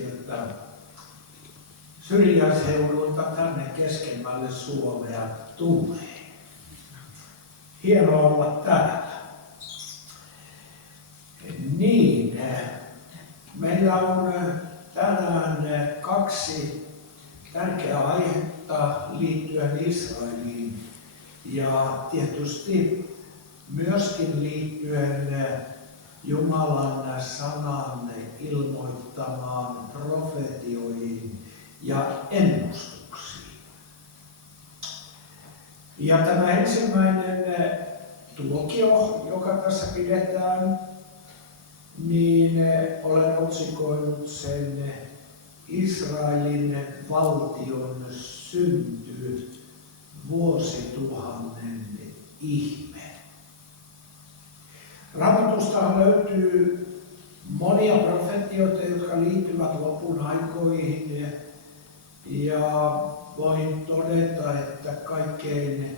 sieltä syrjäseuduilta tänne keskemmälle Suomea tulee. Hienoa olla täällä. Niin, meillä on tänään kaksi tärkeää aihetta liittyen Israeliin ja tietysti myöskin liittyen Jumalan sanan ilmoittamaan profetioihin ja ennustuksiin. Ja tämä ensimmäinen tuokio, joka tässä pidetään, niin olen otsikoinut sen Israelin valtion synty vuosituhannen ihme. Raamatusta löytyy monia profetioita, jotka liittyvät lopun aikoihin, ja voin todeta, että kaikkein,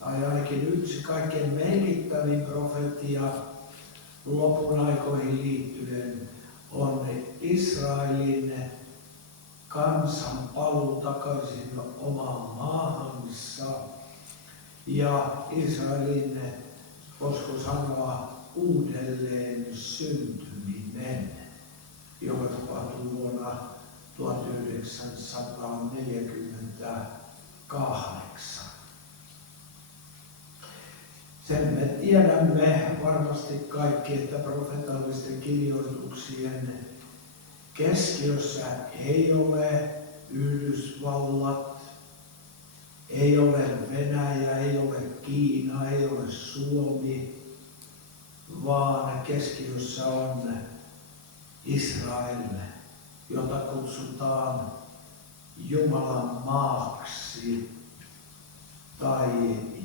tai ainakin yksi kaikkein merkittävin profetia lopun aikoihin liittyen on Israelin kansan paluu takaisin omaan maahansa ja Israelin, voisiko sanoa, uudelleen syntyminen, joka tapahtui vuonna 1948. Sen me tiedämme varmasti kaikki, että profetallisten kirjoituksien keskiössä ei ole Yhdysvallat, ei ole Venäjä, ei ole Kiina, ei ole Suomi, vaan keskiössä on Israel, jota kutsutaan Jumalan maaksi tai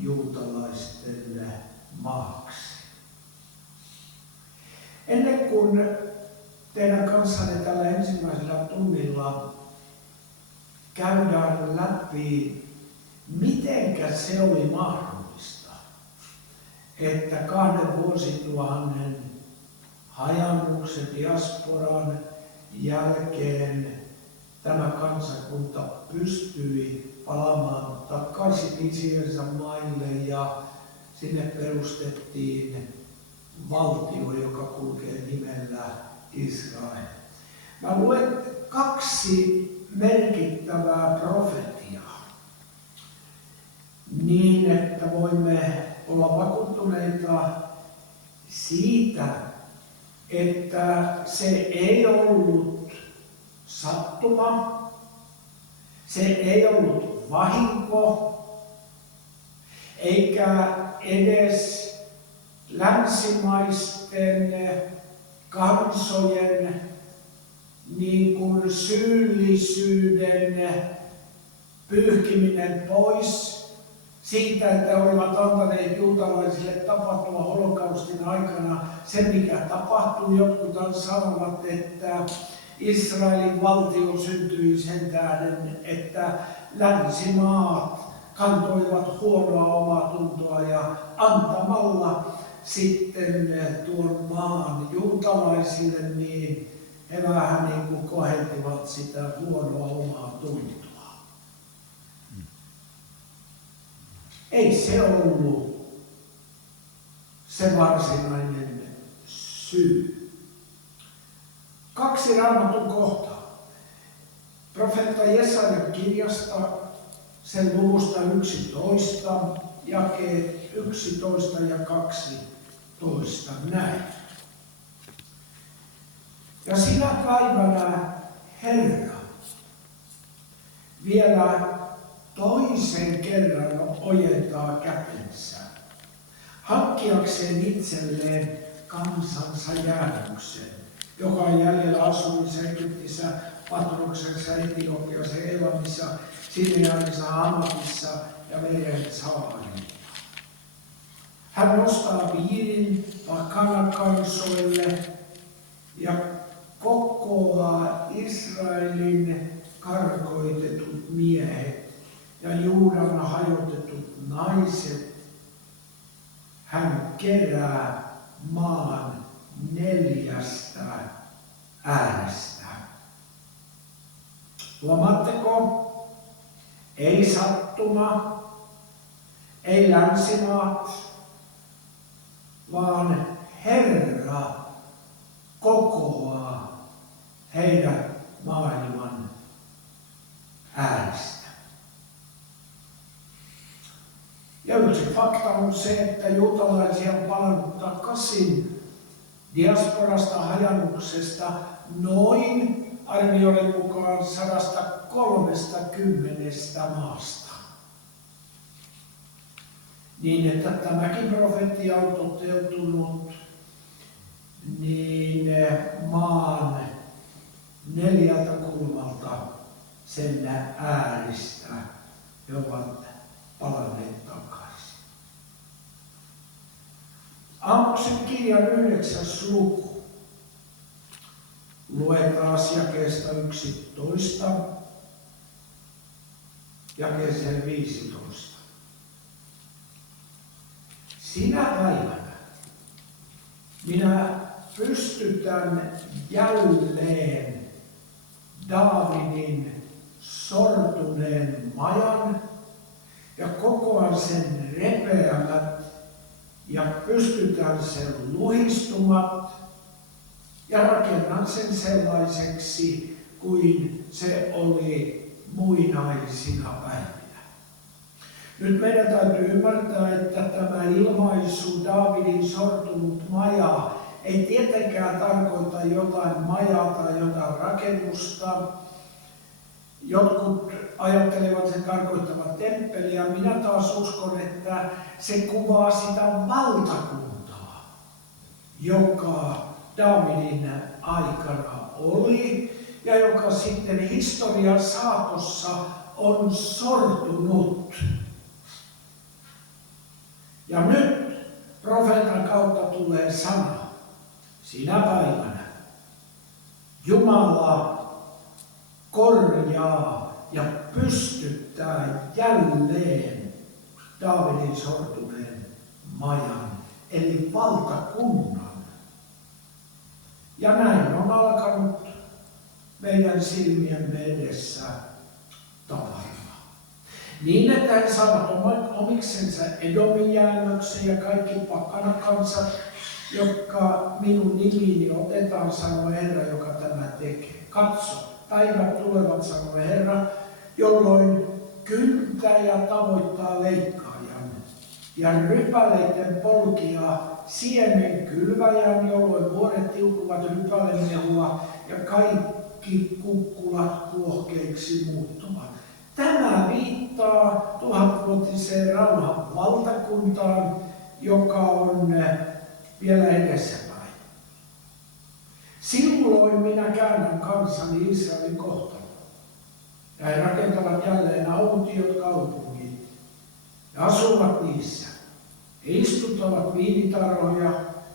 juutalaisten maaksi. Ennen kuin teidän kanssanne tällä ensimmäisellä tunnilla käydään läpi, mitenkä se oli mahdollista, että 2 vuosituhannen hajannuksen diasporan jälkeen tämä kansakunta pystyi palaamaan takaisin isiensä maille ja sinne perustettiin valtio, joka kulkee nimellä Israel. Mä luen 2 merkittävää profetiaa niin, että voimme olla vakuuttuneita siitä, että se ei ollut sattuma, se ei ollut vahinko, eikä edes länsimaisten kansojen niin kuin syyllisyyden pyyhkiminen pois siitä, että olivat antaneet juutalaisille tapahtua holokaustin aikana se, mikä tapahtui. Jotkut sanovat, että Israelin valtio syntyi sen tähden, että länsimaat kantoivat huonoa omaa tuntoa ja antamalla sitten tuon maan juutalaisille, niin he vähän niin kuin kohentivat sitä huonoa omaa tuntoa. Ei se ollut se varsinainen syy. 2 Raamatun kohtaa. Profeetta Jesajan kirjasta, sen luvusta 11, jakeet 11 ja 12 näin. Ja sinä päivänä Herra vielä toisen kerran ojentaa kätensä, hankkiakseen itselleen kansansa jäädyksen, joka on jäljellä asuissa Egyptissä, Patroksensa, Etiopiassa, Elamissa, Sirianissa, Hamatissa ja meren saarilla. Hän nostaa piirin pakanakansoille ja kokoaa Israelin karkoitetut miehet ja Juudan hajotetut naiset. Hän kerää maan 4 äärestä. Huomaatteko? Ei sattuma, ei länsimaat, vaan Herra kokoaa heidät maailman ääristä. Ja yksi fakta on se, että juutalaisia on palannut takaisin diasporasta, hajannuksesta noin arvioiden mukaan 130 maasta. Niin, että tämäkin profetia on toteutunut, niin maan 4 kulmalta sen ääristä he ovat palanneet takaisin. Aamoksen kirjan 9. luku. Luetaan jakeesta 11 jakeeseen 15. Sinä päivänä minä pystytän jälleen Daavidin sortuneen majan ja kokoan sen repeämät ja pystytän sen luhistumat ja rakennan sen sellaiseksi kuin se oli muinaisina päivinä. Nyt meidän täytyy ymmärtää, että tämä ilmaisu Daavidin sortunut maja ei tietenkään tarkoita jotain majaa tai jotain rakennusta. Jotkut ajattelevat sen tarkoittavan temppeliä. Minä taas uskon, että se kuvaa sitä valtakuntaa, joka Daavidin aikana oli ja joka sitten historian saatossa on sortunut. Ja nyt profeetan kautta tulee sana. Sinä päivänä Jumala korjaa ja pystyttää jälleen Daavidin sortuneen majan, eli valtakunnan. Ja näin on alkanut meidän silmiemme edessä tapahtua. Niin, että he saavat omiksensa Edomin jäännöksen ja kaikki pakkanakansat, jotka minun nimiini otetaan, sanoi Herra, joka tämä tekee. Katso, päivät tulevat, sanoi Herra, jolloin kyntäjä tavoittaa leikkaajan ja rypäleiden polkia siemen kylväjän, jolloin vuoret tiukuvat rypälemehua ja kaikki kukkulat kuohkeiksi muuttuvat. Tämä viittaa 1000-vuotiseen rauhan valtakuntaan, joka on vielä edessäpäin. Silloin minä käännän kansani Israelin kohtaloon. Ja he rakentavat jälleen autiot kaupungit ja asuvat niissä. He istuttavat viinitarhoja,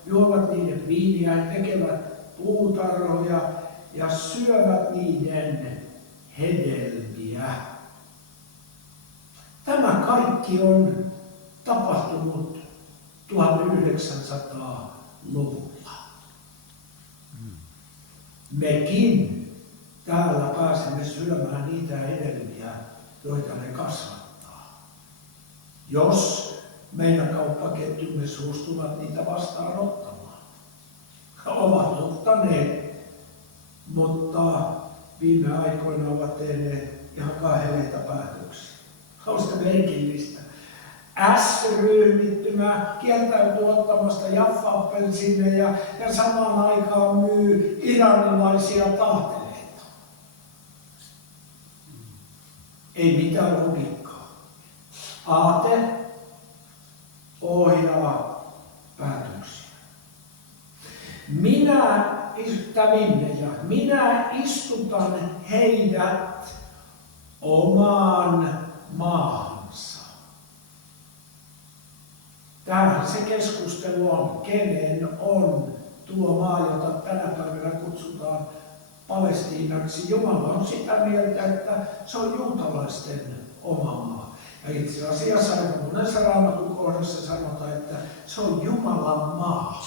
juovat niiden viiniä, tekevät puutarhoja ja syövät niiden hedelmiä. Tämä kaikki on tapahtunut 1900-luvulla. Mekin täällä pääsemme syömään niitä hedelmiä, joita ne kasvattaa. Jos meidän kauppaketjumme suostuvat niitä vastaanottamaan. Ovat ottaneet, mutta viime aikoina ovat tehneet ihan kaheleita päätöksiä. On sitä merkillistä. S-ryhmittymä kieltäytyy ottamasta Jaffa-appelsiineja ja samaan aikaan myy iranilaisia taateleita. Ei mitään logiikkaa. Aate ohjaa päätöksiä. Minä istutan heidät omaan maahansa. Tämähän se keskustelu on, kenen on tuo maa, jota tänä päivänä kutsutaan Palestiinaksi. Jumala on sitä mieltä, että se on juutalaisten oma maa. Ja itse asiassa monessa Raamatun kohdassa sanotaan, että se on Jumalan maa.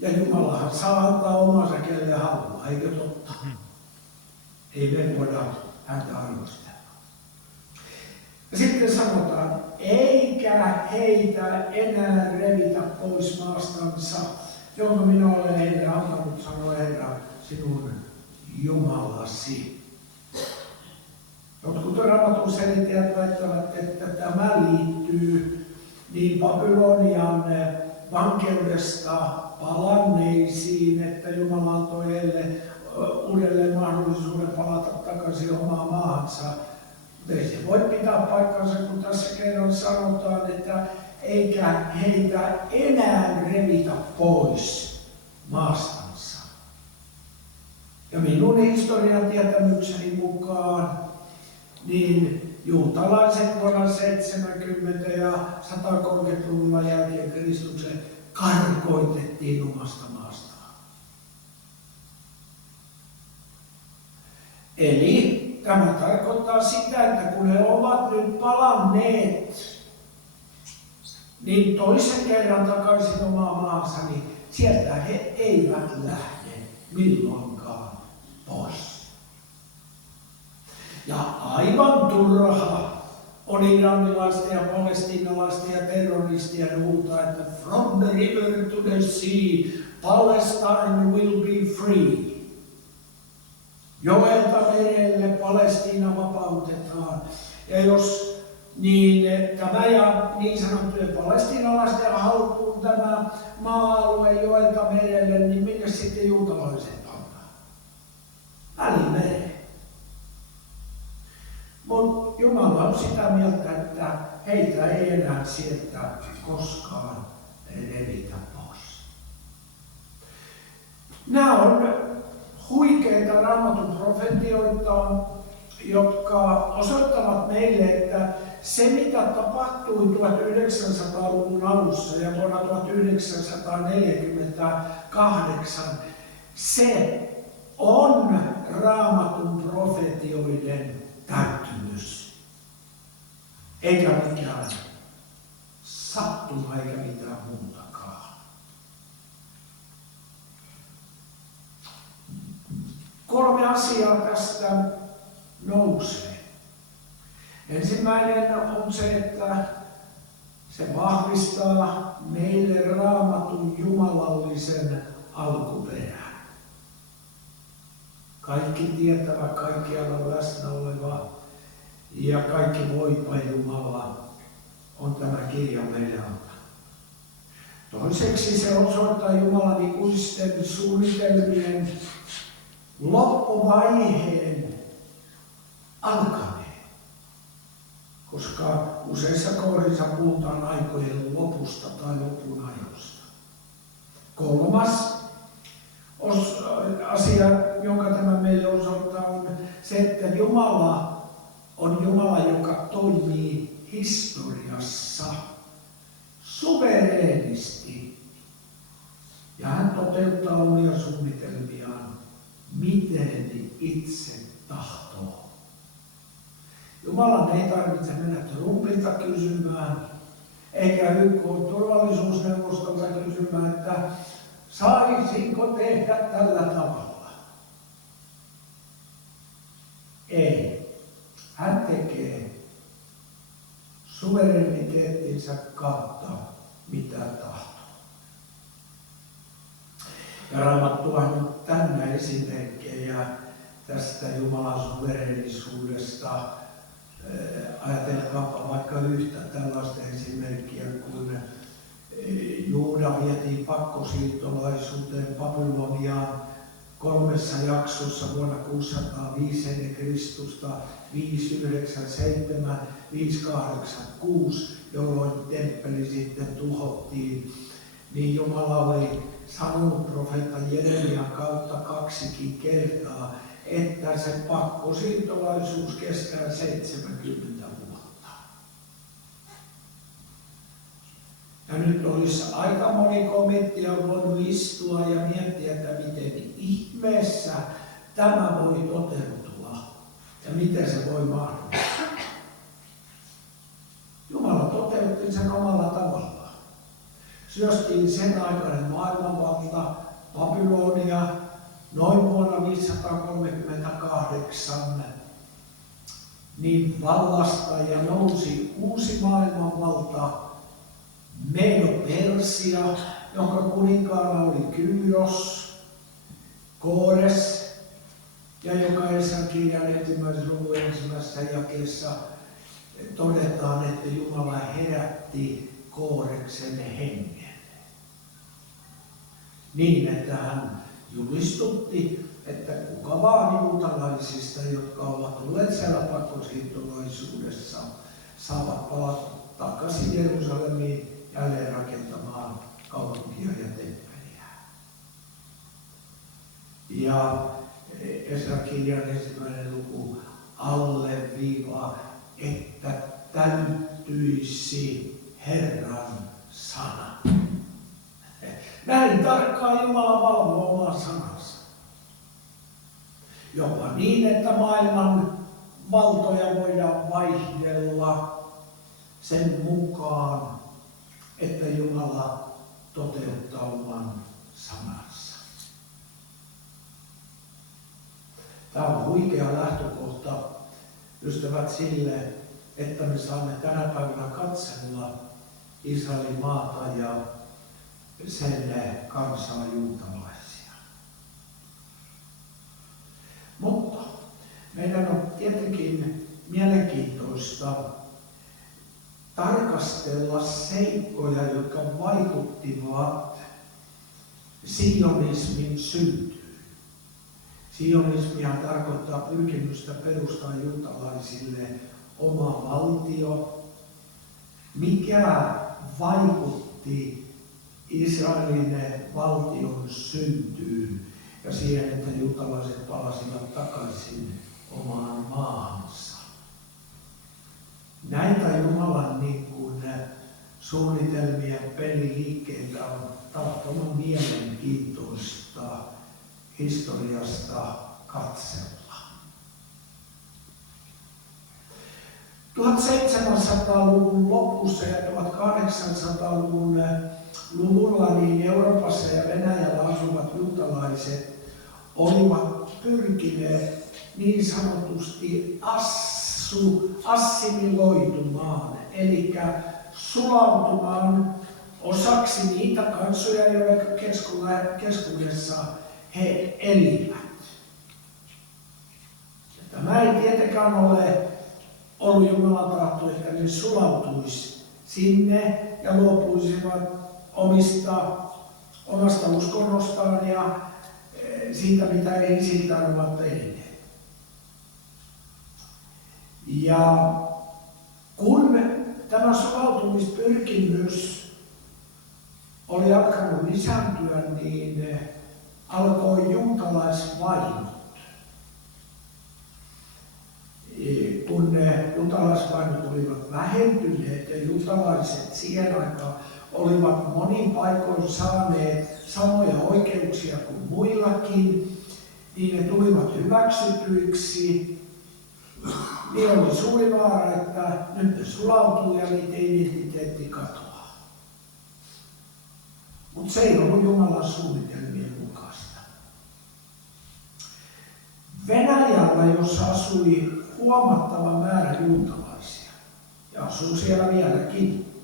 Ja Jumalahan saa antaa omansa kelle haluaa, eikö totta? Ei me voida häntä arvostella. Ja sitten sanotaan, eikä heitä enää revitä pois maastansa, jonka minä olen heille antanut, sanoi Herra, sinun Jumalasi. Jotkut Raamatun selittäjät väittävät, että tämä liittyy niin Babylonian vankeudesta palanneisiin, että Jumala antoi heille uudelleen mahdollisuuden palata takaisin omaan maahansa. Ei se voi pitää paikkansa, kun tässä kerran sanotaan, että eikä heitä enää revitä pois maastansa. Ja minun historian tietämykseni mukaan niin juutalaiset vuonna 70 ja 130-luvulla jälkeen Kristuksen karkoitettiin omasta maastaan. Eli tämä tarkoittaa sitä, että kun he ovat nyt palanneet niin toisen kerran takaisin omaan maansa, niin sieltä he eivät lähde milloinkaan pois. Ja aivan turha on iranilaisten ja palestiinalaisten ja terroristien huutaa, että from the river to the sea, Palestine will be free. Joelta merelle Palestiina vapautetaan. Ja jos niin tämä ja niin sanottujen palestiinalaisten haltuun tämä maa-alue joelta merelle, niin minne sitten juutalaiset pannaan? Välimereen. Mutta Jumala on sitä mieltä, että heitä ei enää sieltä koskaan revitä pois. Nämä on huikeita Raamatun profetioita, jotka osoittavat meille, että se mitä tapahtui 1900-luvun alussa ja vuonna 1948, se on Raamatun profetioiden täyttymys. Eikä mikään sattuma eikä mitään muutakaan. Kolme asiaa tästä nousee. Ensimmäinen on se, että se vahvistaa meille Raamatun jumalallisen alkuperän. Kaikki tietävä, kaikkialla läsnä oleva ja kaikki voipa Jumala on tämä kirja meille antanut. Toiseksi se osoittaa Jumalan ikuisten suunnitelmien loppuvaiheen alkaneen, koska useissa kohdissa puhutaan aikojen lopusta tai lopun ajosta. Kolmas asia, jonka tämä meille osoittaa, on se, että Jumala on Jumala, joka toimii historiassa suvereenisti. Ja hän toteuttaa omia suunnitelmiaan, miten itse tahtoo. Jumalan ei tarvitse mennä Trumpilta kysymään, eikä YK-turvallisuusneuvostolta kysymään, että saisinko tehdä tällä tavalla. Ei. Hän tekee suvereniteettinsä kautta mitä tahtoo. Ja Raamattuhan on täynnä esimerkkejä tästä Jumalan suvereenisuudesta. Ajatelkaapa vaikka yhtä tällaista esimerkkiä, kun Juuda vietiin pakkosiirtolaisuuteen Babyloniaan 3 jaksossa vuonna 605 ennen Kristusta, 597, 586, jolloin temppeli sitten tuhottiin, niin Jumala oli sanonut profeetta Jeremian kautta 2 kertaa, että se pakkosiirtolaisuus kestää 70 vuotta. Ja nyt olisi aika moni komitea voinut istua ja miettiä, että miten ihmeessä tämä voi toteutua ja miten se voi mahdollistaa. Jumala toteutti sen omalla tavallaan. Syöstiin sen aikainen maailmanvalta, Babylonia, noin vuonna 538 1948 niin vallasta ja nousi uusi maailmanvalta, Medo-Persia, jonka kuninkaana oli Kyros, Koores, ja joka Esa-kirjan 1. luvun 1. jakeessa todetaan, että Jumala herätti Kooreksen hengen. Niin, että hän julistutti, että kuka vaan juutalaisista, jotka ovat olleet siellä pakkosiirtolaisuudessa, saavat palata takaisin Jerusalemiin jälleen rakentamaan kaupunkia ja temppeliä. Ja Esa-kirjan 1. luku alleviivaa, että täyttyisi Herran sana. Näin tarkkaan Jumala valvoo oman sanansa. Jopa niin, että maailman valtoja voidaan vaihdella sen mukaan, että Jumala toteuttaa oman sanansa. Tämä on huikea lähtökohta, ystävät, sille, että me saamme tänä päivänä katsella Israelin maata ja sen kansaa juutalaisia. Mutta meidän on tietenkin mielenkiintoista tarkastella seikkoja, jotka vaikuttivat sionismin syntyyn. Sionismia tarkoittaa pyrkimystä perustaa juutalaisille oma valtio. Mikä vaikutti Israelin valtion syntyyn ja siihen, että juutalaiset palasivat takaisin omaan maahansa? Näitä Jumalan suunnitelmia peliliikkeitä on tavattoman mielenkiintoista historiasta katsella. 1700-luvun lopussa ja 1800-luvun luvulla niin Euroopassa ja Venäjällä asuvat juutalaiset olivat pyrkineet niin sanotusti assimiloitumaan, eli sulautumaan osaksi niitä kansoja, joiden keskuudessa he elivät. Tämä ei tietenkään ole ollut Jumalan tahto, että ne sulautuisi sinne ja luopuisivat omasta uskonnostaan ja siitä, mitä he isiltään ovat tehneet. Ja kun tämä sulautumispyrkimys oli alkanut lisääntyä, niin alkoi juutalaisvainot. Kun juutalaisvainot olivat vähentyneet ja juutalaiset siihen aikaan olivat monin paikoin saaneet samoja oikeuksia kuin muillakin, niin ne tulivat hyväksytyiksi. Niin oli suuri vaara, että nyt ne sulautuu ja niiden identiteetti katoaa. Mutta se ei ollut Jumalan suunnitelmien mukaista. Venäjällä, jossa asui huomattava määrä juutalaisia, ja asuu siellä vieläkin,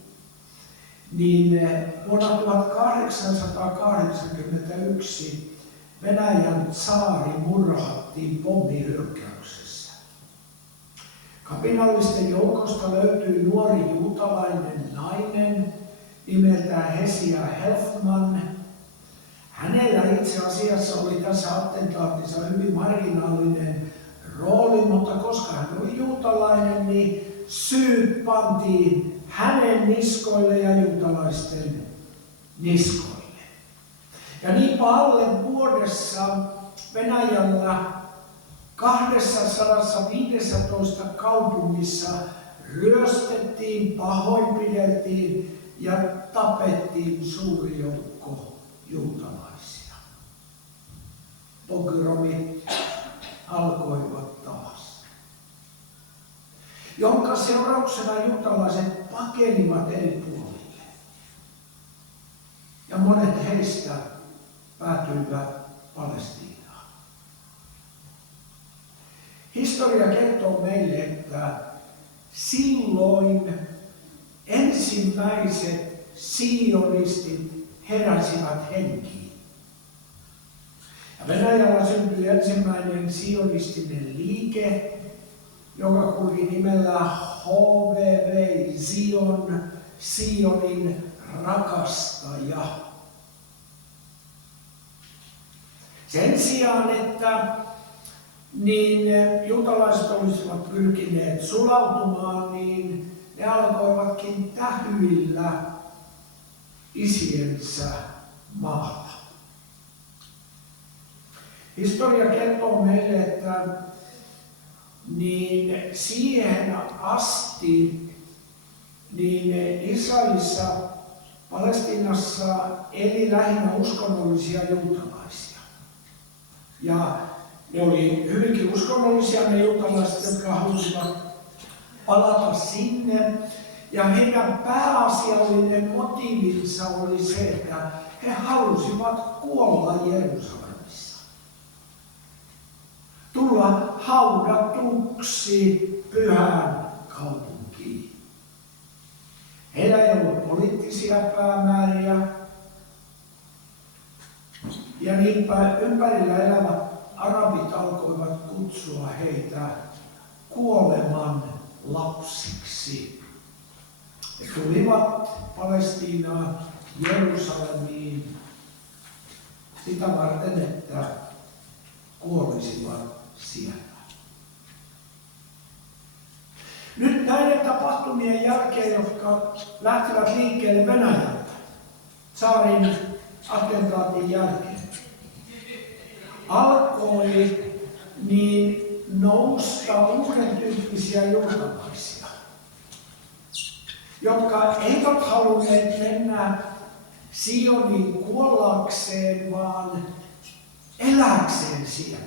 niin vuonna 1881 Venäjän tsaari murhattiin pommihyökkäyksessä. Kapinallisten joukosta löytyi nuori juutalainen nainen nimeltään Hesia Helfman. Hänellä itse asiassa oli tässä attentaatissa hyvin marginaalinen rooli, mutta koska hän oli juutalainen, niin syyt pantiin hänen niskoille ja juutalaisten niskoille. Ja niinpä alle vuodessa Venäjällä 215 kaupungissa ryöstettiin, pahoinpideltiin ja tapettiin suuri joukko juutalaisia. Pogromit alkoivat taas, jonka seurauksena juutalaiset pakenivat eri puolille. Ja monet heistä päätyivät Palestiinaan. Historia kertoo meille, että silloin ensimmäiset sionistit heräsivät henkiin. Ja Venäjällä syntyi ensimmäinen sionistinen liike, joka kulki nimellä HVV, Sionin rakastaja. Sen sijaan, että juutalaiset olisivat pyrkineet sulautumaan, niin ne alkoivatkin tähyillä isiensä maalla. Historia kertoo meille, että siihen asti Israelissa, Palestiinassa eli lähinnä uskonnollisia juutalaisia. Ja ne oli hyvinkin uskonnollisia ne juutalaiset, jotka halusivat palata sinne. Ja heidän pääasiallinen motiivinsa oli se, että he halusivat kuolla Jerusalemissa. Tulla haudatuksi pyhään kaupunkiin. Heillä ei ollut poliittisia päämääriä. Ja niinpä ympärillä elävät arabit alkoivat kutsua heitä kuoleman lapsiksi. He tulivat Palestiinaan, Jerusalemiin sitä varten, että kuolisivat siellä. Nyt näiden tapahtumien jälkeen, jotka lähtivät liikkeelle Venäjältä, tsaarin attentaatin jälkeen, alkoi nousta uuden tyyppisiä juutalaisia, jotka eivät halunneet mennä Sioniin kuollakseen, vaan eläkseen siellä,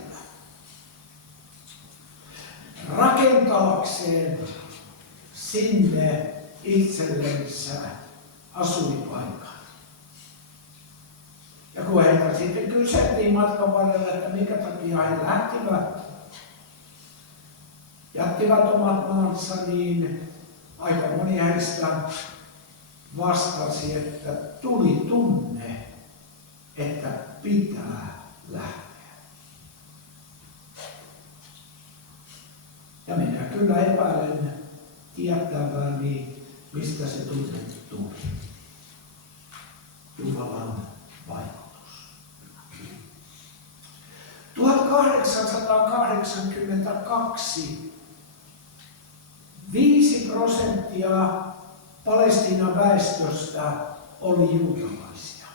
rakentaakseen sinne itsellensä asuinpaikan. Ja kun heiltä sitten kyseltiin matkan varrella, että minkä takia he jättivät omat maansa, niin aika moni heistä vastasi, että tuli tunne, että pitää lähteä. Ja minä kyllä epäilen tietäväni, mistä se tunne tuli. Jumalan vaikutus. 1882 5% Palestiinan väestöstä oli juutalaisia.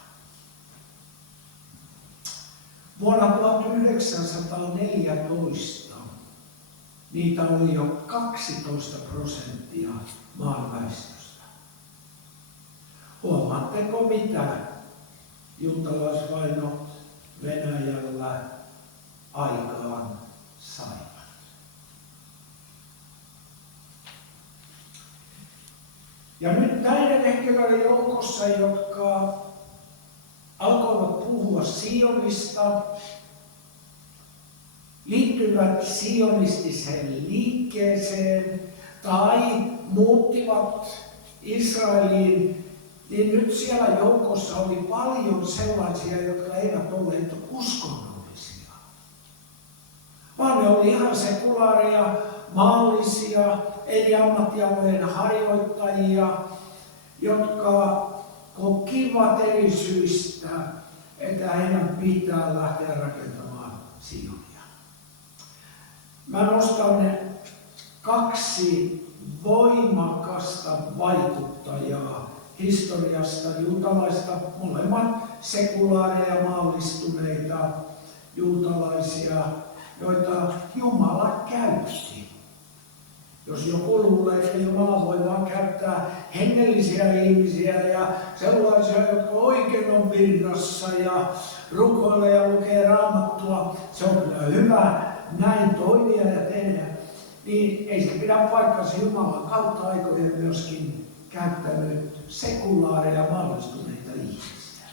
Vuonna 1914 niitä oli jo 12% maan väestöstä. Huomaatteko mitä juutalaisvainot Venäjällä aikaan saivat? Ja nyt näiden henkilöiden joukossa, jotka alkoivat puhua Sionista, liittyvät sionistiseen liikkeeseen tai muuttivat Israeliin, niin nyt siellä joukossa oli paljon sellaisia, jotka eivät olleet uskonnollisia, vaan ne oli ihan sekulaaria, maallisia, eli ammattialojen harjoittajia, jotka kokivat eri syistä, että heidän pitää lähteä rakentamaan Sionia. Mä nostan 2 voimakasta vaikuttajaa historiasta, juutalaista, molemmat sekulaaria ja maallistuneita juutalaisia, joita Jumala käytti. Jos joku luulee, että Jumala voi vain käyttää hengellisiä ihmisiä ja sellaisia, jotka oikein on virrassa ja rukoilee ja lukee Raamattua, se on kyllä hyvä näin toimia ja tehdä, niin ei se pidä paikkansa. Jumalan kautta aikojen myöskin käyttänyt sekulaareja maallistuneita ihmisiä.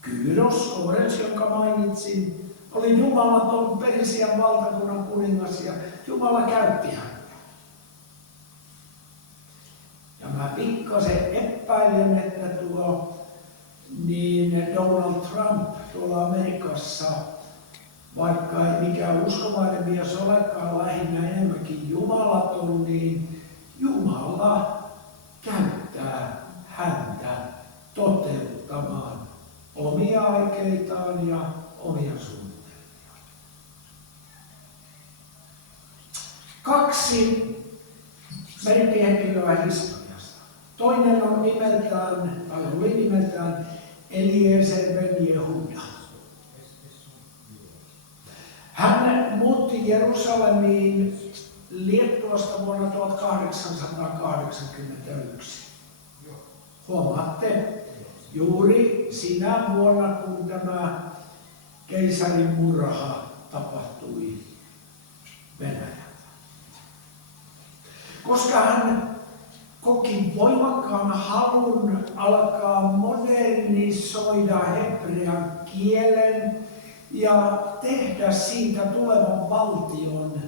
Kyros, Kores, jonka mainitsin, oli jumalaton Persian valtakunnan kuningas ja Jumala käytti häntä. Ja mä pikkasen epäilen, että Donald Trump tuolla Amerikassa, vaikka ei mikään uskovainen mies olekaan, lähinnä enemmänkin jumalaton, niin Jumala käyttää häntä toteuttamaan omia aikeitaan ja omia suunnitelmiaan. 2 merkkihenkilöä historiasta. Toinen on oli nimeltään Eliezer ben Jehuda. Hän muutti Jerusalemiin Liettuasta vuonna 1881. Huomaatte, juuri sinä vuonna, kun tämä keisarin murha tapahtui Venäjällä. Koska hän koki voimakkaan halun alkaa modernisoida hebrean kielen ja tehdä siitä tulevan valtion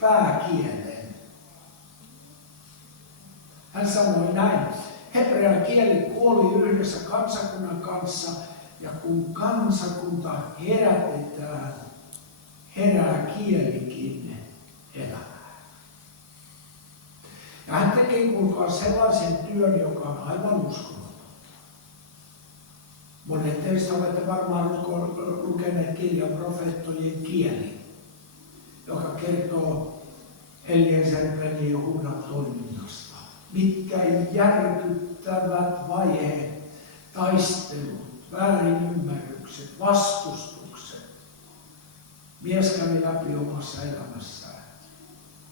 pääkielen. Hän sanoi näin: hebrean kieli kuoli yhdessä kansakunnan kanssa, ja kun kansakunta herätetään, herää kielikin elämään. Ja hän teki kuulkaa sellaisen työn, joka on aivan uskomaton. Monet teistä olette varmaan lukeneet kirjan Profeettojen kieli, joka kertoo Eliezer ben Jehudan toiminnasta. Mitkä järkyttävät vaiheet, taistelut, väärinymmärrykset, vastustukset mies kävi läpi omassa elämässään.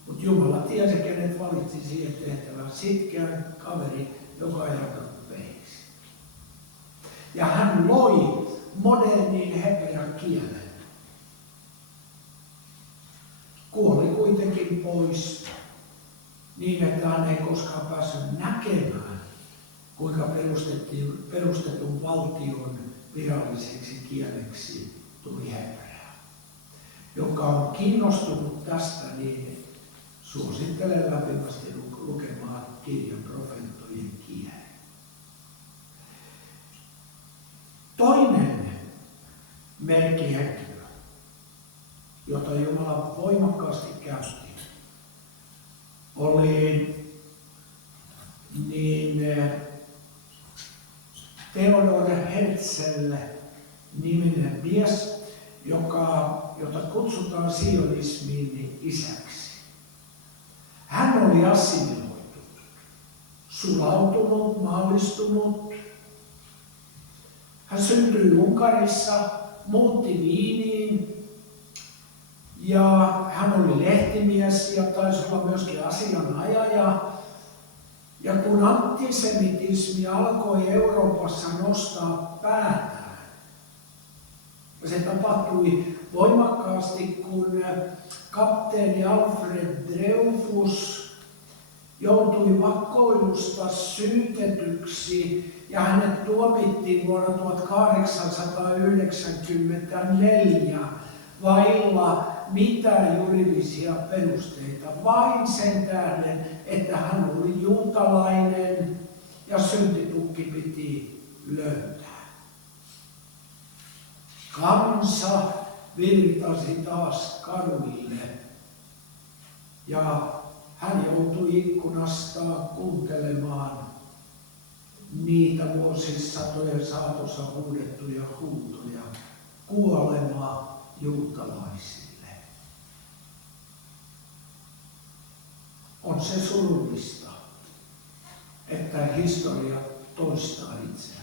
Mutta Jumala tiesi, kenet valitsi siihen tehtävään, sitkeän kaveri, joka ei jakanut veisi. Ja hän loi modernin hebrean kielen. Kuoli kuitenkin pois niin, että hän ei koskaan päässyt näkemään, kuinka perustetun valtion viralliseksi kieleksi tuli hebrea. Joka on kiinnostunut tästä, niin suosittelen lämpimästi lukemaan kirjan Profeettojen kieli. Toinen merkkihenkilö, jota Jumala voimakkaasti käytti, oli Theodor Herzl niminen mies, jota kutsutaan sionismin isäksi. Hän oli assimiloitu, sulautunut, maallistunut. Hän syntyi Unkarissa, muutti Viiniin ja hän oli lehtimies ja taisi olla myöskin asianajaja. Ja kun antisemitismi alkoi Euroopassa nostaa päätään, ja se tapahtui voimakkaasti, kun kapteeni Alfred Dreyfus joutui vakoilusta syytetyksi ja hänet tuomittiin vuonna 1894 vailla mitään juridisia perusteita, vain sen tähden, että hän oli juutalainen ja syntitukki piti löytää. Kansa virtasi taas kaduille ja hän joutui ikkunastaan kuuntelemaan niitä vuosisatojen saatossa huudettuja huutoja, kuolema juutalaisille. On se surullista, että historia toistaa itseänsä.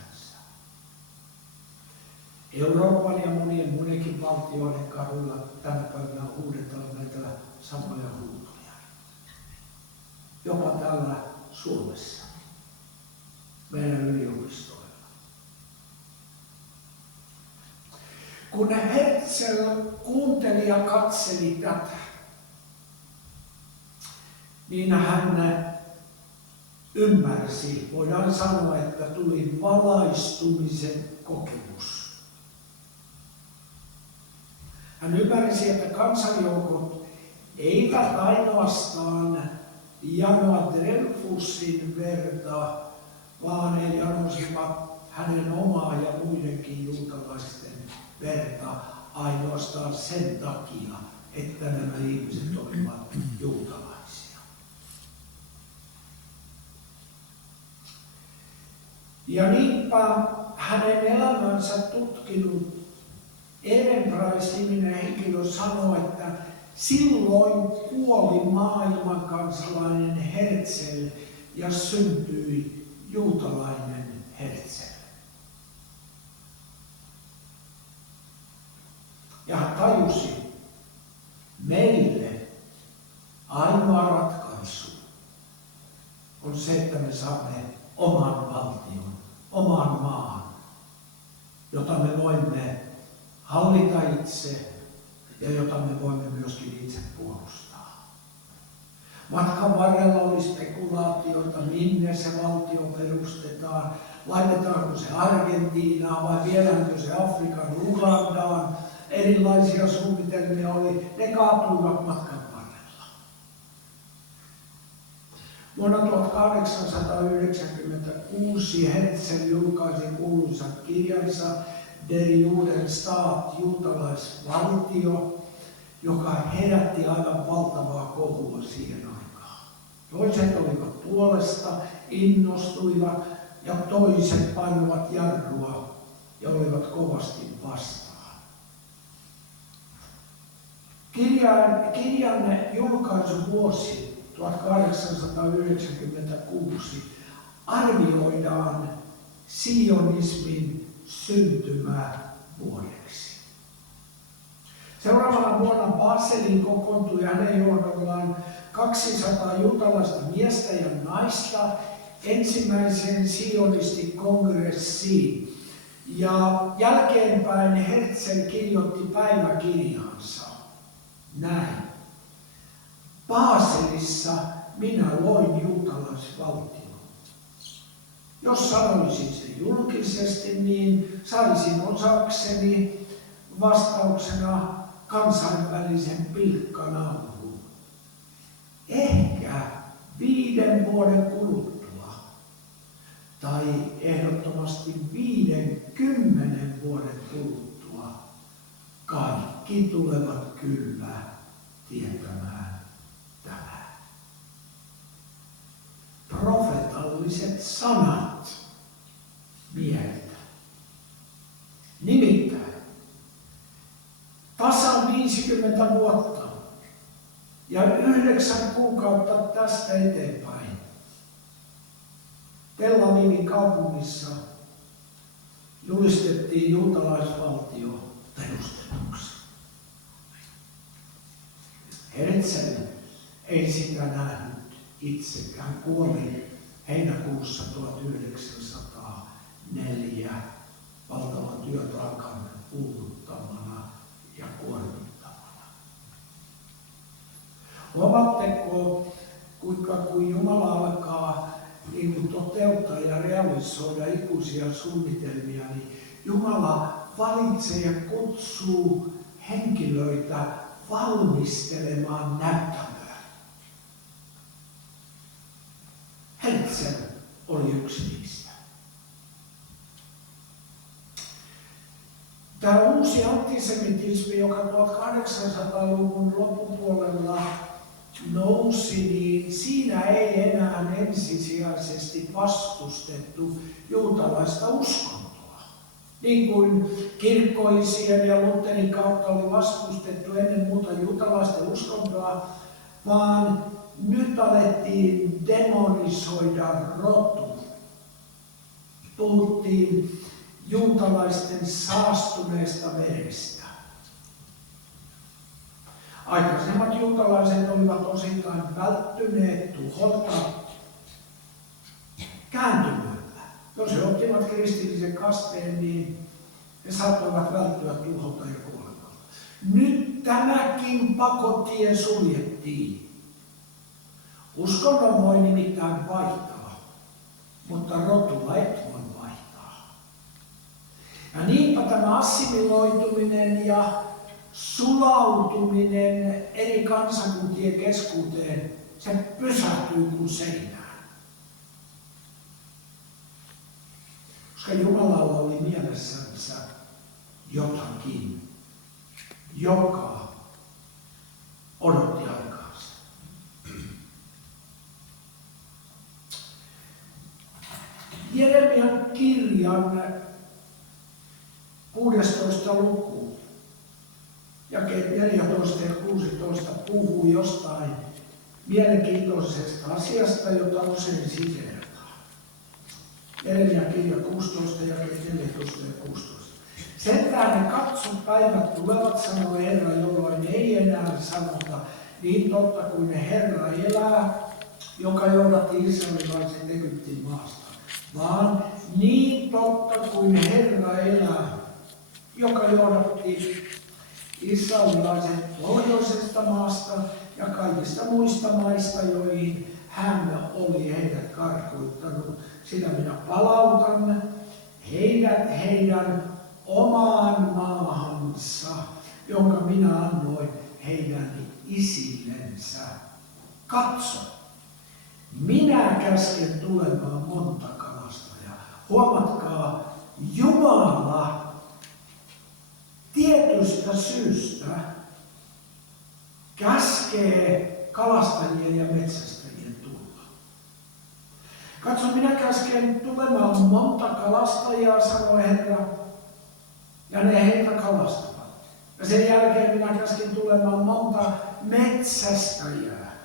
Euroopan ja monien muidenkin valtioiden kaduilla tänä päivänä huudetaan näitä samoja huutoja. Jopa täällä Suomessa, meidän yliopistoilla. Kun Herzl kuunteli ja katseli tätä, niin hän ymmärsi, voidaan sanoa, että tuli valaistumisen kokemus. Hän ymmärsi, että kansanjoukot eivät ainoastaan janoa Dreyfusin verta, vaan he janosivat hänen omaa ja muidenkin juutalaisten verta ainoastaan sen takia, että nämä ihmiset olivat juutalaisia. Ja niinpä hänen elämänsä tutkinut Ehrenpreis-niminen henkilö sanoi, että silloin kuoli maailmankansalainen Herzl ja syntyi juutalainen Herzl. Ja hän tajusi, meille ainoa ratkaisu on se, että me saamme oman valtion, oman maan, jota me voimme hallita itse ja jota me voimme myöskin itse puolustaa. Matkan varrella oli spekulaatioita, minne se valtio perustetaan, laitetaanko se Argentiinaan vai viedäänkö se Afrikan Ugandaan. Erilaisia suunnitelmia oli, ne kaatuivat matkan varrella. Vuonna 1896 Herzl julkaisi kuuluisan kirjansa Der Judenstaat, juutalaisvaltio, joka herätti aivan valtavaa kohua siihen aikaan. Toiset olivat puolesta, innostuivat ja toiset painoivat jarrua ja olivat kovasti vastaan. Kirjan julkaisuvuosi 1896 arvioidaan sionismin syntymävuodeksi. Seuraavana vuonna Baseliin kokoontui hänen johdollaan 200 juutalaista miestä ja naista ensimmäiseen sionistikongressiin. Ja jälkeenpäin Herzl kirjoitti päiväkirjaansa näin. Baselissa minä loin juutalaisvaltion. Jos sanoisin se julkisesti, niin saisin osakseni vastauksena kansainvälisen pilkkanauhun. Ehkä 5 vuoden kuluttua, tai ehdottomasti 50 vuoden kuluttua, kaikki tulevat kyllä tietämään tämän. Profetalliset sanat mieltä. Nimittäin tasan 50 vuotta ja 9 kuukautta tästä eteenpäin Tel Avivin kaupungissa julistettiin juutalaisvaltio perustetuksi. Herzl ei sitä nähnyt itsekään. Kuoli heinäkuussa 1904 valtavan työtaakan uuvuttamana ja kuormittamana. Huomaatteko, kun Jumala alkaa toteuttaa ja realisoida ikuisia suunnitelmia, niin Jumala valitsee ja kutsuu henkilöitä valmistelemaan näyttämöä. Herzl oli yksi niistä. Tämä uusi antisemitismi, joka 1800-luvun loppupuolella nousi, niin siinä ei enää ensisijaisesti vastustettu juutalaista uskontoa. Niin kuin kirkkoisien ja Lutherin kautta oli vastustettu ennen muuta juutalaista uskontoa, vaan nyt alettiin demonisoida rotu. Puhuttiin juutalaisten saastuneesta verestä. Aikaisemmat juutalaiset olivat osittain välttyneet tuholta kääntymällä. Jos he ottivat kristillisen kasteen, niin he saattoivat välttyä tuholta ja kuolemalta. Nyt tämäkin pakotie suljettiin. Uskonnon voi nimittäin vaihtaa, mutta rotua et voi vaihtaa. Ja niinpä tämä assimiloituminen ja sulautuminen eri kansakuntien keskuuteen, se pysähtyy kuin seinään. Koska Jumalalla oli mielessänsä jotakin, joka odotti aikaansa. Jeremian kirjan 16. luku, jakeet 14 ja 16 puhuu jostain mielenkiintoisesta asiasta, jota usein siteerataan. Jeremian kirja 16, jakeet 14 ja 16. Sen tähden katso, päivät tulevat, sanoo Herra, jolloin ei enää sanota, niin totta kuin Herra elää, joka johdatti israelilaiset Egyptin maasta, vaan niin totta kuin Herra elää, joka johdatti israelilaiset pohjoisesta maasta ja kaikista muista maista, joihin hän oli heidät karkoittanut. Sillä minä palautan heidät heidän omaan maahansa, jonka minä annoin heidän isillensä. Katso, minä käsken tulemaan monta kalastajaa. Huomatkaa, Jumala tietystä syystä käskee kalastajien ja metsästäjien tulla. Katso, minä käsken tulemaan monta kalastajaa, sanoi Herra, ja ne heitä kalastavat. Ja sen jälkeen minä käsken tulemaan monta metsästäjää.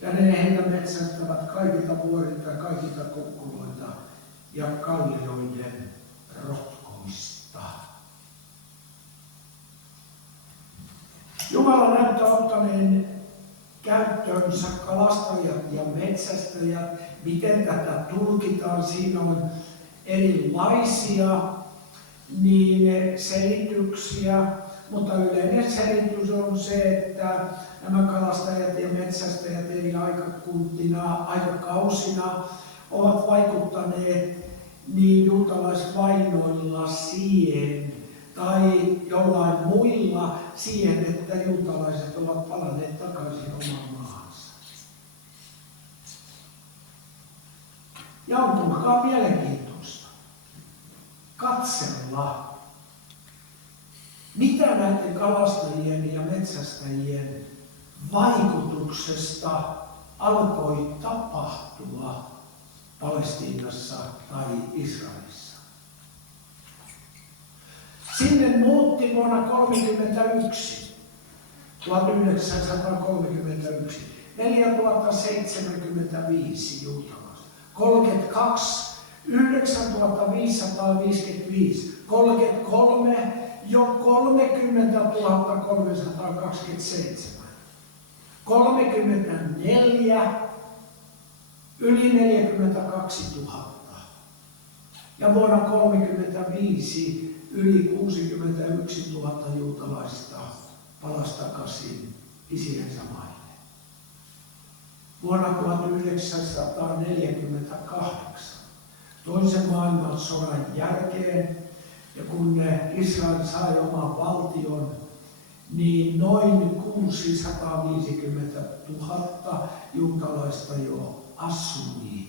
Ja ne heitä metsästävät kaikilta vuorilta ja kaikilta kukkuloilta ja kallioiden rotkoista. Jumala näyttää ottaneen käyttöönsä kalastajat ja metsästäjät. Miten tätä tulkitaan? Siinä on erilaisia selityksiä, mutta yleinen selitys on se, että nämä kalastajat ja metsästäjät eri aikakausina ovat vaikuttaneet niin juutalaisvainoilla siihen tai jollain muilla siihen, että juutalaiset ovat palanneet takaisin omaan maahansa. Ja on kuulkaa mielenkiintoista katsella, mitä näiden kalastajien ja metsästäjien vaikutuksesta alkoi tapahtua Palestiinassa tai Israelissa. Sinne muutti vuonna 1931 4075 juutalaista, 32 9555, 33 jo 30 327, 34 yli 42 000 ja vuonna 1935 yli 61 000 juutalaista palasi takaisin isiensä maille. Vuonna 1948 toisen maailmansodan jälkeen, ja kun Israel sai oman valtion, niin noin 650 000 juutalaista jo asui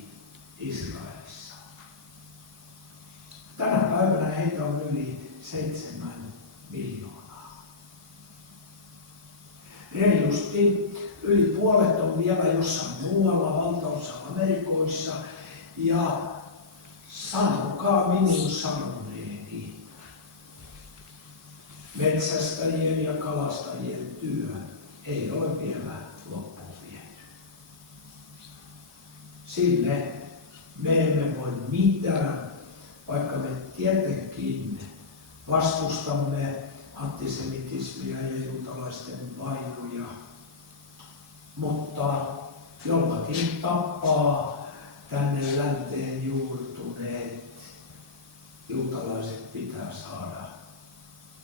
Israelissa. Tänä päivänä heitä on yli 7 miljoonaa. Reilusti yli puolet on vielä jossain muualla, valtaosa Amerikoissa, ja sanokaa minun sanoneeni, metsästäjien ja kalastajien työ ei ole vielä loppuun viety. Sille me emme voi mitään, vaikka me tietenkin vastustamme antisemitismiä ja juutalaisten vainoja, mutta jollakin tapaa tänne länteen juurtuneet juutalaiset pitää saada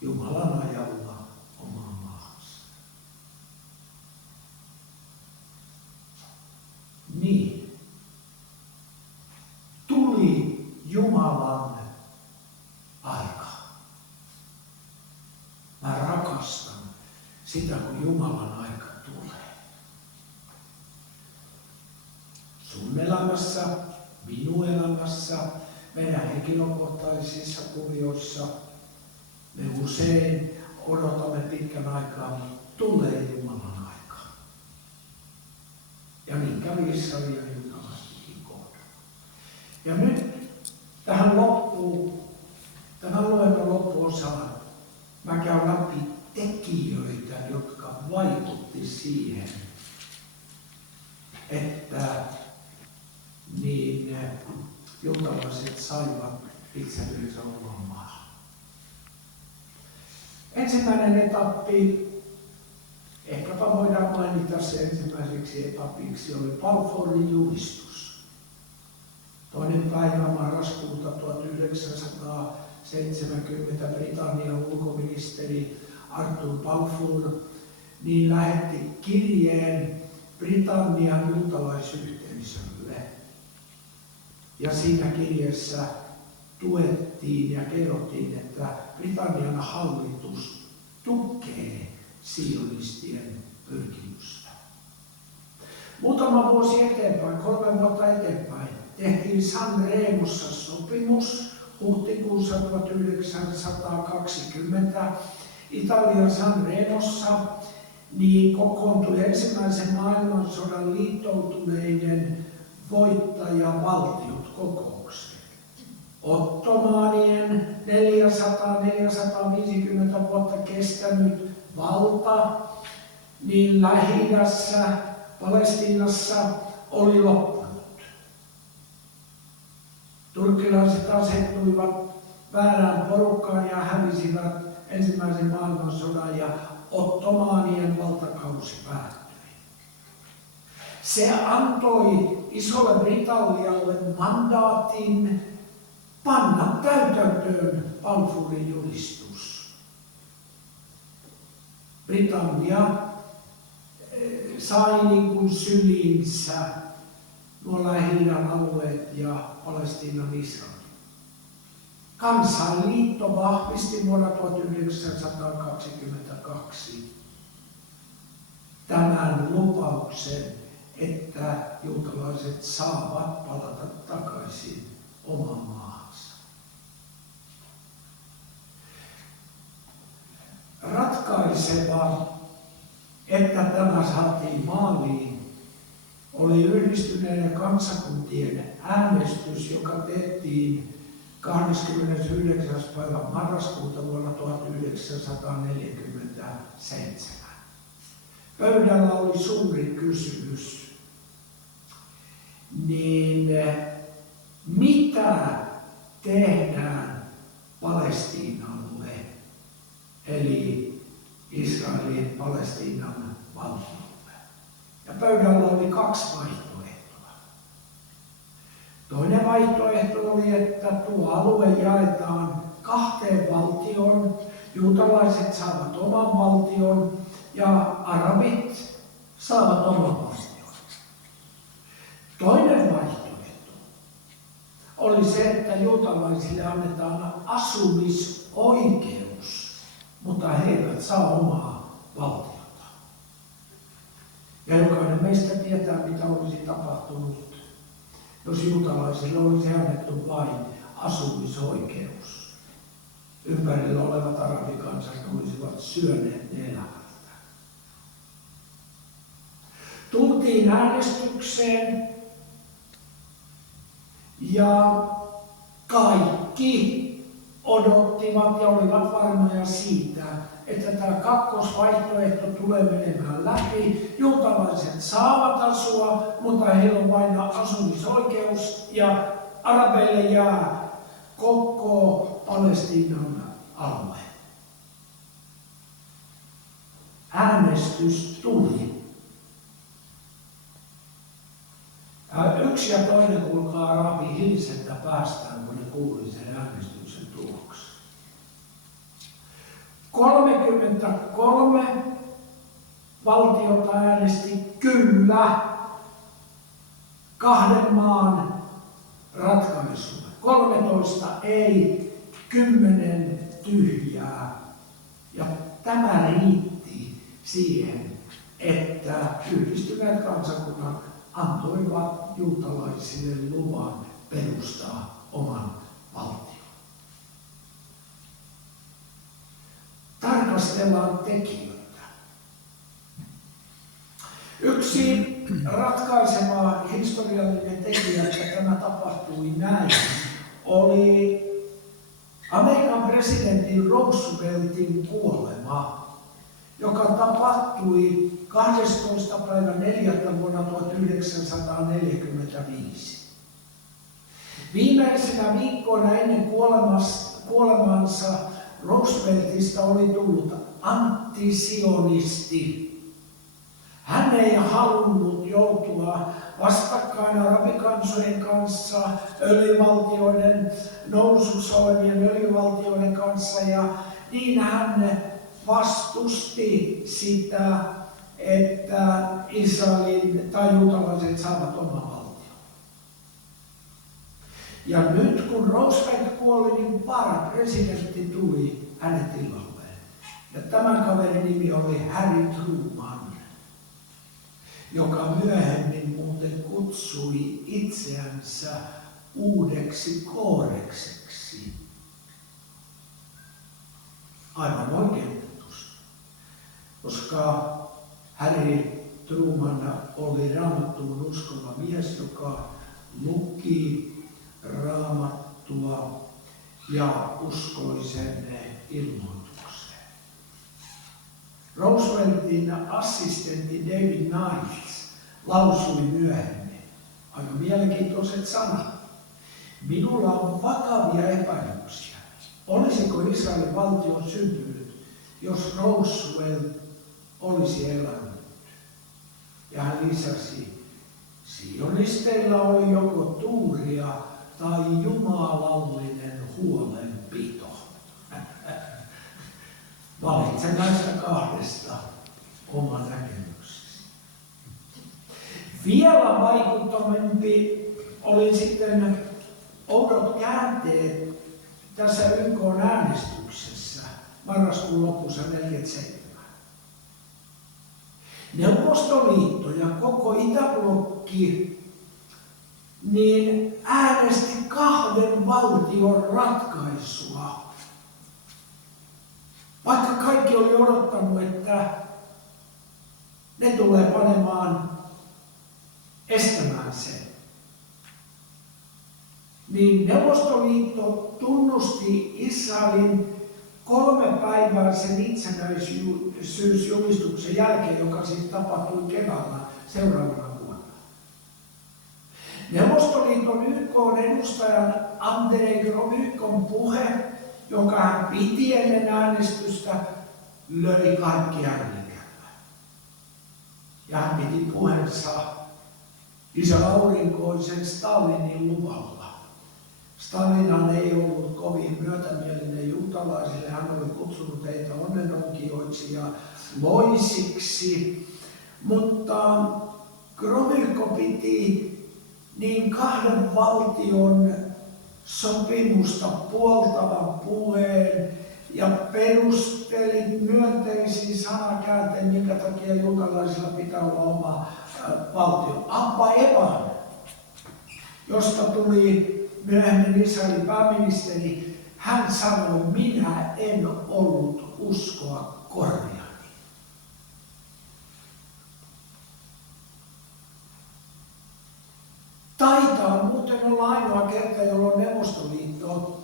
Jumalan ajalla omaan maahansa. Niin. Tuli Jumalan aika. Mä rakastan sitä kun Jumalan aika tulee. Sun elämässä, minun elämässä, meidän henkilökohtaisissa kuvioissa me usein odotamme pitkän aikaa, niin tulee Jumalan aika. Ja niin kävi Israelin ja juutalaistenkin kohdalla. Ja nyt tähän luennon loppuosaan mä käyn läpi tekijöitä, jotka vaikutti siihen, että niin juutalaiset saivat itsellensä oman maan. Ensimmäinen etappi, ehkäpä voidaan mainita se ensimmäiseksi etapiksi, oli Balfourin julistus. 2. päivä marraskuuta 1970 Britannian ulkoministeri Arthur Balfour niin lähetti kirjeen Britannian juutalaisyhteisölle. Ja siinä kirjeessä tuettiin ja kerrottiin, että Britannian hallitus tukee sionistien pyrkimystä. Muutama vuosi eteenpäin, 3 vuotta eteenpäin, tehtiin San Remossa sopimus huhtikuussa 1920 Italian San Remossa, niin kokoontui ensimmäisen maailmansodan liittoutuneiden voittajavaltiot kokoukseen. Ottomaanien 400-450 vuotta kestänyt valta niin Lähi-idässä, Palestiinassa oli loppunut. Turkkilaiset asettuivat väärään porukkaan ja hävisivät ensimmäisen maailmansodan ja ottomaanien valtakausi päättyi. Se antoi Isolle Britannialle mandaatin panna täytäntöön Balfourin julistus. Britannia sai niin kuin syliinsä nuo Lähi-idän alueet ja Palestiinan Israelin. Kansainliitto vahvisti vuonna 1922 tämän lupauksen, että juutalaiset saavat palata takaisin omaan maahansa. Ratkaiseva, että tämä saatiin maaliin, oli Yhdistyneiden kansakuntien äänestys, joka tehtiin 29. päivä marraskuuta vuonna 1947. Pöydällä oli suuri kysymys, niin mitä tehdään Palestiinalle, eli Israelin Palestiinan valtiolle? Ja pöydällä oli 2 vaihtoehtoa. Toinen vaihtoehto oli, että tuo alue jaetaan 2 valtioon, juutalaiset saavat oman valtion ja arabit saavat oman valtion. Toinen vaihtoehto oli se, että juutalaisille annetaan asumisoikeus, mutta he eivät saa omaa valtiota. Ja jokainen meistä tietää, mitä olisi tapahtunut, jos juutalaisille olisi annettu vain asumisoikeus. Ympärillä olevat arabikansat olisivat syöneet ne elämältä. Tultiin äänestykseen ja kaikki odottivat ja olivat varmoja siitä, että tämä kakkosvaihtoehto tulee menemään läpi. Juutalaiset saavat asua, mutta heillä on vain asumisoikeus ja arabeille jää koko Palestiinan alue. Äänestys tuli. Yksi ja toinen kulkaa rapi hilsettä päästään, kun ne kuuli sen äänestyksen tuloksen. 33 valtiota äänesti kyllä 2 maan ratkaisua. 13 ei, 10 tyhjää. Ja tämä riitti siihen, että yhdistyneet kansakunnat antoivat juutalaisille luvan perustaa oman valtion. Tarkastellaan tekijöitä. Yksi ratkaiseva historiallinen tekijä, että tämä tapahtui näin, oli Amerikan presidentin Rooseveltin kuolema, joka tapahtui 12. päivä 4. vuonna 1945. Viimeisenä viikkoina ennen kuolemansa Rooseveltista oli tullut antisionisti. Hän ei halunnut joutua vastakkain arabikansojen kanssa, öljyvaltioiden nousussa olevien öljyvaltioiden kanssa, ja niin hän vastusti sitä, että Israelin tai juutalaiset saavat oman valtion. Ja nyt kun Roosevelt kuoli, niin varapresidentti tuli hänen tilalleen. Ja tämän kaverin nimi oli Harry Truman, joka myöhemmin muuten kutsui itseänsä uudeksi koorekseksi. Aivan oikeutetusti, koska Harry Truman oli Raamattuun uskova mies, joka luki Raamattua ja uskoi sen ilmoitukseen. Rooseveltin assistentti David Niles lausui myöhemmin aika mielenkiintoiset sanat. Minulla on vakavia epäilyksiä. Olisiko Israelin valtio syntynyt, jos Roosevelt olisi elänyt? Ja hän lisäsi, sionisteilla oli joko tuuria tai jumalallinen huolenpito. Valitsen näistä kahdesta oman näkemyksesi. Vielä vaikuttavampi oli sitten oudot käänteet tässä YK:n äänestyksessä marraskuun lopussa 1947. Neuvostoliitto ja koko Itäblokki niin äänesti kahden valtion ratkaisua. Vaikka kaikki oli odottanut, että ne tulee estämään sen, niin Neuvostoliitto tunnusti Israelin 3-päiväisen itsenäisyysjulistuksen jälkeen, joka siis tapahtui keväällä seuraavana vuonna. Neuvostoliiton YK:n edustajan Andrei Gromykon puhe, jonka hän piti ennen äänestystä, löi kaikki ällikällä. Ja hän piti puheensa isä aurinkoisen Stalinin luvalla. Stalinhan ei ollut kovin myötämielinen juutalaisille, hän oli kutsunut heitä onnenonkijoiksi ja loisiksi, mutta Gromyko piti niin kahden valtion sopimusta puoltavan puheen ja perusteli myönteisin sanakääntein, minkä takia juutalaisilla pitää olla oma valtio. Abba Eban, josta tuli myöhemmin Israelin pääministeri, hän sanoi, minä en ollut uskoa korviani. Taitaa muuten olla ainoa kerta, jolloin Neuvostoliitto,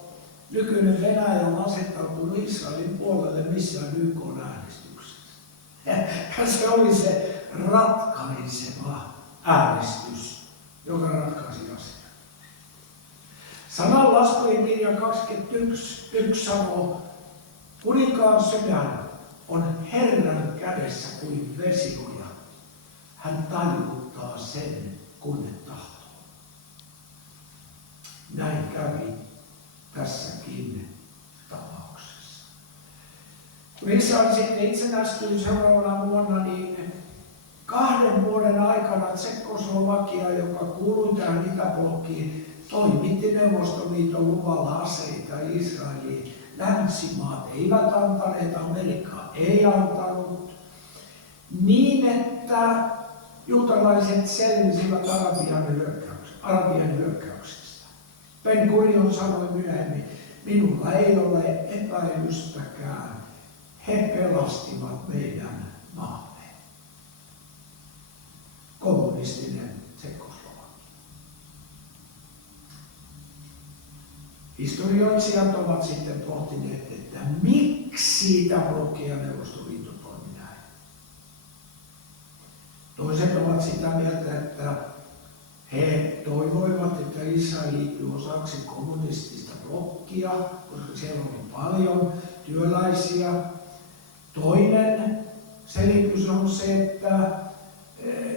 nykyinen Venäjä, on asettautunut Israelin puolelle missään YK:n äänestyksessä. Ja se oli se ratkaiseva äänestys, joka ratkaisi asian. Sananlaskujen kirja 21 sanoo, kuninkaan sydän on Herran kädessä kuin vesioja. Hän tajuttaa sen, kun ne tahtoo. Näin kävi tässäkin tapauksessa. Kun Israel sitten itsenäistyi seuraavana vuonna, niin 2 vuoden aikana Tsekkoslovakia, joka kuului tähän Itäblokkiin, toimitti Neuvostoliiton luvalla aseita Israeliin. Länsimaat eivät antaneet, Amerikka ei antanut. niin, että juutalaiset selvisivät Arabian hyökkäyksistä. Ben Gurion sanoi myöhemmin, minulla ei ole epäilystäkään, he pelastivat meidän maamme. Kommunistinen Tsekkoslovakia. Historioitsijat ovat sitten pohtineet, että miksi Itä-blokki ja Neuvostoliitto toimi näin. Toiset ovat sitä mieltä, että he toivoivat, että Israel liittyy osaksi kommunistista blokkia, koska siellä oli paljon työläisiä. Toinen selitys on se, että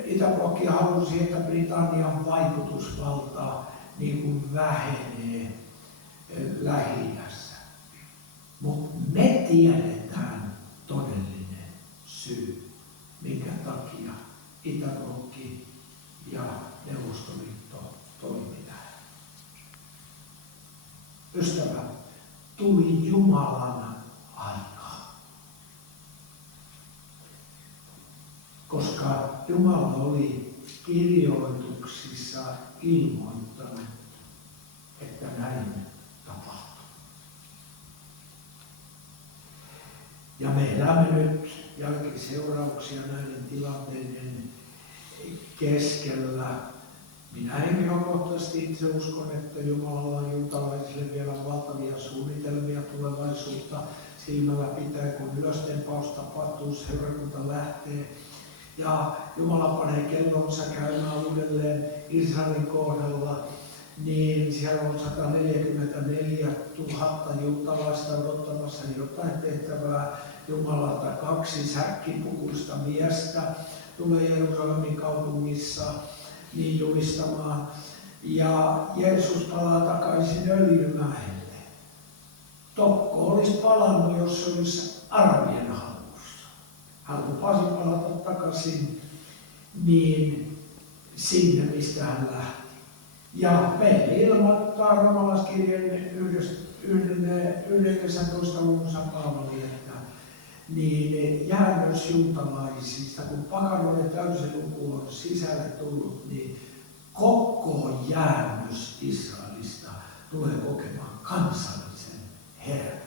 Itäblokki halusi, että Britannian vaikutusvalta niin kuin vähenee Lähi-idässä. Mutta me tiedetään todellinen syy, minkä takia Itäblokki ja Neuvostoliitto toimi näin. Ystävä, tuli Jumalan aika. Koska Jumala oli kirjoituksissa ilmoittanut, että näin tapahtuu. Ja me elämme nyt jälkiseurauksia näiden tilanteiden keskellä. Minä henkilökohtaisesti itse uskon, että Jumalalla on juutalaisille vielä valtavia suunnitelmia tulevaisuutta silmällä pitää, kun ylöstempaus tapahtuu, seurakunta lähtee. Ja Jumala panee kellonsa käymään uudelleen Israelin kohdalla, niin siellä on 144 000 juutalaista odottamassa jotain tehtävää Jumalalta. 2 säkkipukuista miestä tulee Jerusalemin kaupungissa niin julistamaan. Ja Jeesus palaa takaisin Öljymäelle. Tokko olisi palannut, jos se olisi arabien hallussa. Hän lupasi palata takaisin niin sinne, mistä hän lähti. Ja meille ilmoittaa roomalaiskirjeen 19. luvussa Paavali, että niin jäännös juutalaisista, kun pakanoiden täysiluku on sisälle tullut, niin koko jäännös Israelista tulee kokemaan kansallisen herran.